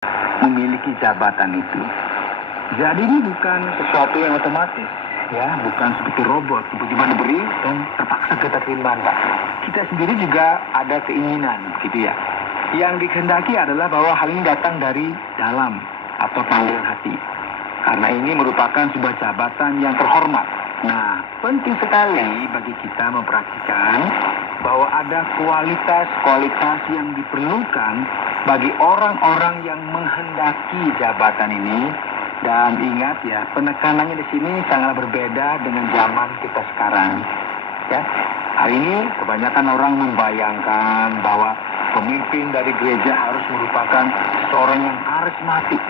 memiliki jabatan itu. Jadi ini bukan sesuatu yang otomatis, ya, bukan seperti robot, tiba-tiba diberi dan terpaksa kita terima, enggak. Kita sendiri juga ada keinginan, gitu ya. Yang dikehendaki adalah bahwa hal ini datang dari dalam atau panggilan hati. Karena ini merupakan sebuah jabatan yang terhormat. Nah, penting sekali bagi kita memperhatikan bahwa ada kualitas-kualitas yang diperlukan bagi orang-orang yang menghendaki jabatan ini. Dan ingat ya, penekanannya di sini sangat berbeda dengan zaman kita sekarang. Ya, hari ini kebanyakan orang membayangkan bahwa pemimpin dari gereja harus merupakan seorang yang karismatik,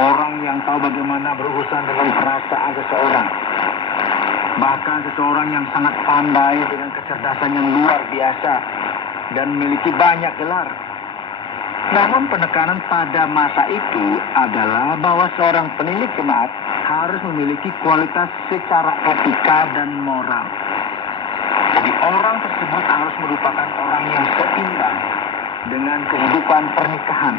orang yang tahu bagaimana berurusan dengan perasaan seseorang, bahkan seseorang yang sangat pandai dengan kecerdasan yang luar biasa dan memiliki banyak gelar. Namun penekanan pada masa itu adalah bahwa seorang penilik jemaat harus memiliki kualitas secara etika dan moral. Jadi orang tersebut harus merupakan orang yang seimbang dengan kehidupan pernikahan.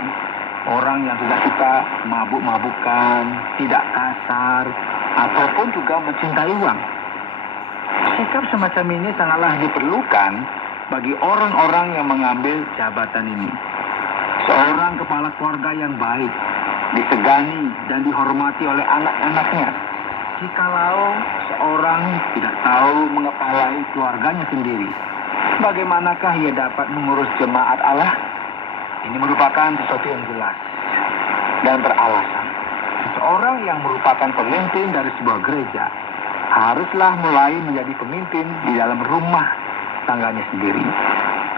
Orang yang tidak suka mabuk-mabukan, tidak kasar, ataupun juga mencintai uang. Sikap semacam ini sangatlah diperlukan bagi orang-orang yang mengambil jabatan ini. Seorang kepala keluarga yang baik, disegani dan dihormati oleh anak-anaknya. Jikalau seorang tidak tahu mengepalai keluarganya sendiri, bagaimanakah ia dapat mengurus jemaat Allah? Ini merupakan sesuatu yang jelas dan beralasan. Seorang yang merupakan pemimpin dari sebuah gereja haruslah mulai menjadi pemimpin di dalam rumah tangganya sendiri.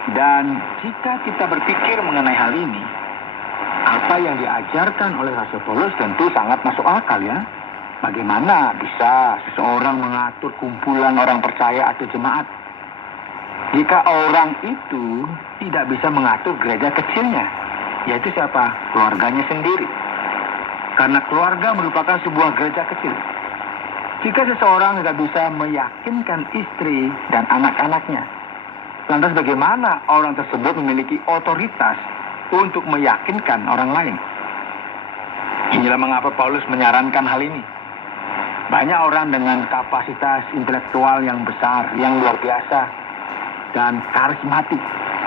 Dan jika kita berpikir mengenai hal ini, apa yang diajarkan oleh Rasul Paulus tentu sangat masuk akal, ya. Bagaimana bisa seseorang mengatur kumpulan orang percaya atau jemaat jika orang itu tidak bisa mengatur gereja kecilnya, yaitu siapa? Keluarganya sendiri. Karena keluarga merupakan sebuah gereja kecil. Jika seseorang tidak bisa meyakinkan istri dan anak-anaknya, lantas bagaimana orang tersebut memiliki otoritas untuk meyakinkan orang lain? Inilah mengapa Paulus menyarankan hal ini. Banyak orang dengan kapasitas intelektual yang besar, yang luar biasa, dan karismatik,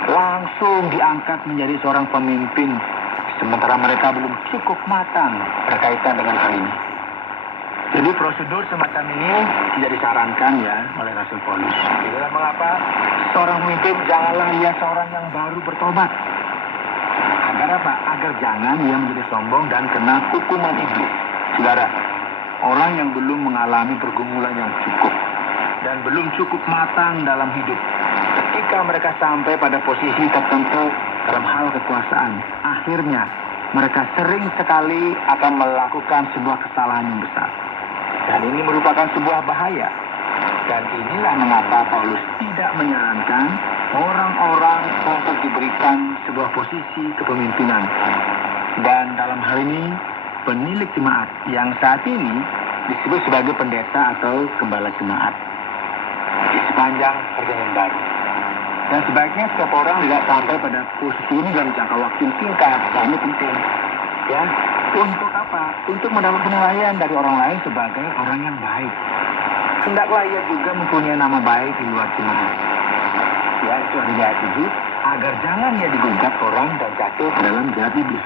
langsung diangkat menjadi seorang pemimpin, sementara mereka belum cukup matang berkaitan dengan hal ini. Jadi prosedur semacam ini tidak disarankan, ya, oleh Rasul Paulus. Itulah mengapa seorang pemimpin janganlah ia seorang yang baru bertobat. Agar apa? Agar jangan ia menjadi sombong dan kena hukuman iblis. Saudara, orang yang belum mengalami pergumulan yang cukup dan belum cukup matang dalam hidup, ketika mereka sampai pada posisi tertentu dalam hal kekuasaan, akhirnya mereka sering sekali akan melakukan sebuah kesalahan yang besar. Dan ini merupakan sebuah bahaya. Dan inilah mengapa Paulus tidak menyarankan orang-orang untuk diberikan sebuah posisi kepemimpinan. Dan dalam hal ini, penilik jemaat yang saat ini disebut sebagai pendeta atau gembala jemaat di sepanjang perjanjian baru. Dan sebaiknya setiap orang tidak sampai pada posisi ini dalam jangka waktu yang singkat. Nah, ini penting, ya. Untuk apa? Untuk mendapat penilaian dari orang lain sebagai orang yang baik. Hendaklah ia juga mempunyai nama baik di luar jemaat. Ya, itu artinya ayat 7, agar jangan ia digugat orang dan jatuh ke dalam jerat iblis.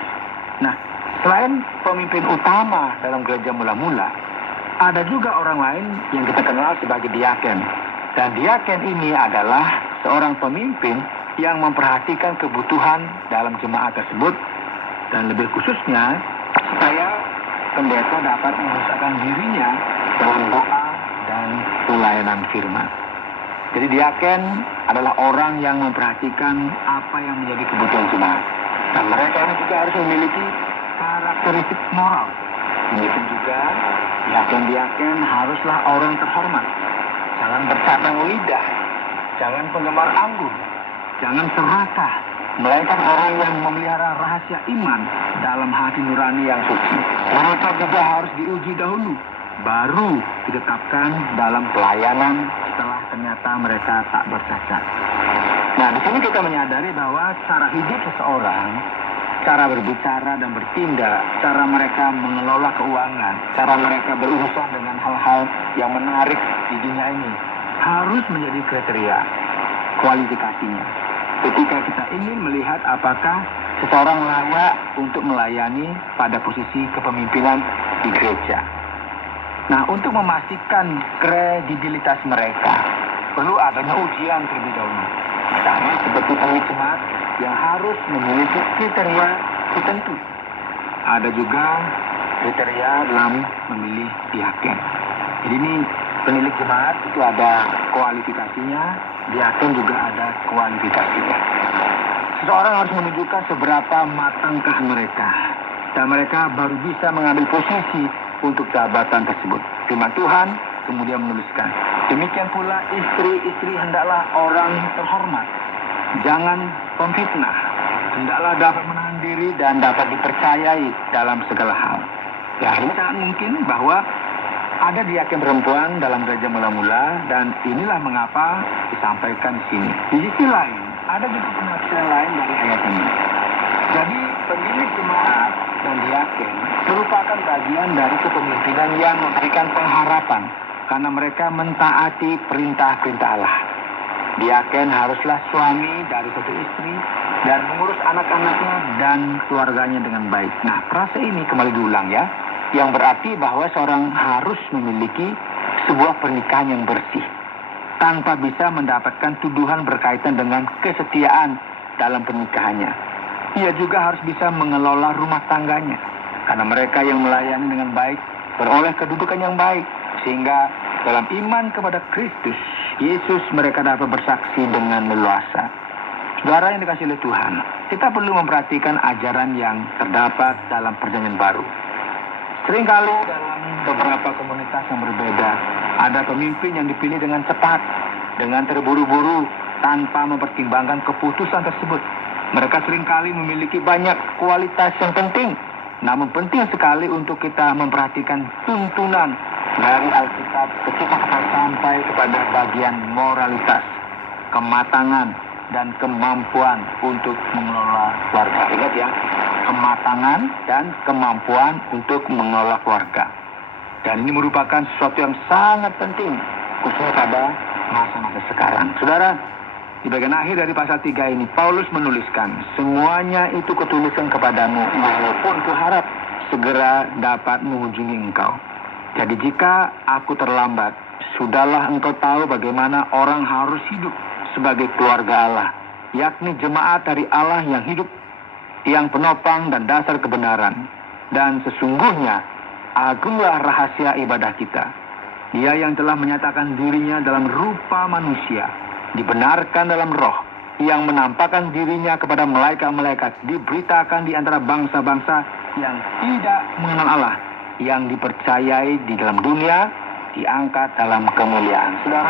Nah, selain pemimpin utama dalam gereja mula-mula, ada juga orang lain yang kita kenal sebagai diaken. Dan diaken ini adalah seorang pemimpin yang memperhatikan kebutuhan dalam jemaat tersebut, dan lebih khususnya supaya pendeta dapat mengusahakan dirinya dalam doa dan pelayanan firman. Jadi diaken adalah orang yang memperhatikan apa yang menjadi kebutuhan jemaat. Dan mereka ini juga harus memiliki karakteristik moral. Demikian juga diaken-diaken haruslah orang terhormat. Jangan bercabang lidah, jangan penggemar anggur, jangan serakah, melainkan orang yang memelihara rahasia iman dalam hati nurani yang suci. Mereka juga harus diuji dahulu, baru ditetapkan dalam pelayanan setelah ternyata mereka tak bercacat. Nah, di sini kita menyadari bahwa cara hidup seseorang cara berbicara dan bertindak, cara mereka mengelola keuangan, cara mereka berurusan dengan hal-hal yang menarik di dunia ini harus menjadi kriteria kualifikasinya. Ketika kita ingin melihat apakah seseorang layak untuk melayani pada posisi kepemimpinan di gereja. Nah, untuk memastikan kredibilitas mereka, perlu adanya ujian terlebih dahulu. Sama seperti pemilik jemaat yang harus memiliki kriteria tertentu. Ada juga kriteria dalam memilih diaken. Jadi ini pemilik jemaat itu ada kualifikasinya, diaken juga ada kualifikasinya. Seseorang harus menunjukkan seberapa matangkah mereka, dan mereka baru bisa mengambil posisi untuk jabatan tersebut. Firman Tuhan kemudian menuliskan, demikian pula istri-istri hendaklah orang terhormat, jangan pemfitnah, hendaklah dapat menahan diri dan dapat dipercayai dalam segala hal. Ya, ini sangat mungkin bahwa ada diaken perempuan dalam gereja mula-mula, dan inilah mengapa disampaikan di sini. Di sisi lain, ada juga penafsiran lain dari ayat ini. Jadi pemilik jemaat dan diaken merupakan bagian dari kepemimpinan yang memberikan pengharapan karena mereka mentaati perintah-perintah Allah. Diaken haruslah suami dari satu istri dan mengurus anak-anaknya dan keluarganya dengan baik. Nah, frase ini kembali diulang ya, yang berarti bahwa seorang harus memiliki sebuah pernikahan yang bersih tanpa bisa mendapatkan tuduhan berkaitan dengan kesetiaan dalam pernikahannya. Ia juga harus bisa mengelola rumah tangganya karena mereka yang melayani dengan baik beroleh kedudukan yang baik, sehingga dalam iman kepada Kristus Yesus mereka dapat bersaksi dengan leluasa. Saudara yang dikasihi oleh Tuhan, kita perlu memperhatikan ajaran yang terdapat dalam Perjanjian Baru. Seringkali dalam beberapa komunitas yang berbeda, ada pemimpin yang dipilih dengan cepat, dengan terburu-buru, tanpa mempertimbangkan keputusan tersebut. Mereka seringkali memiliki banyak kualitas yang penting, namun penting sekali untuk kita memperhatikan tuntunan dari Alkitab ketika kita sampai kepada bagian moralitas, kematangan, dan kemampuan untuk mengelola keluarga. Ingat ya, kematangan dan kemampuan untuk mengelola keluarga. Dan ini merupakan sesuatu yang sangat penting, khususnya pada masa-masa sekarang. Saudara, di bagian akhir dari pasal 3 ini, Paulus menuliskan, semuanya itu kutuliskan kepadamu, walaupun kuharap segera dapat mengunjungi engkau. Jadi jika aku terlambat, sudahlah engkau tahu bagaimana orang harus hidup sebagai keluarga Allah, yakni jemaat dari Allah yang hidup, yang penopang dan dasar kebenaran. Dan sesungguhnya, agunglah rahasia ibadah kita. Dia yang telah menyatakan dirinya dalam rupa manusia, dibenarkan dalam roh, yang menampakkan dirinya kepada malaikat-malaikat, diberitakan di antara bangsa-bangsa yang tidak mengenal Allah, yang dipercayai di dalam dunia, diangkat dalam kemuliaan. Saudara,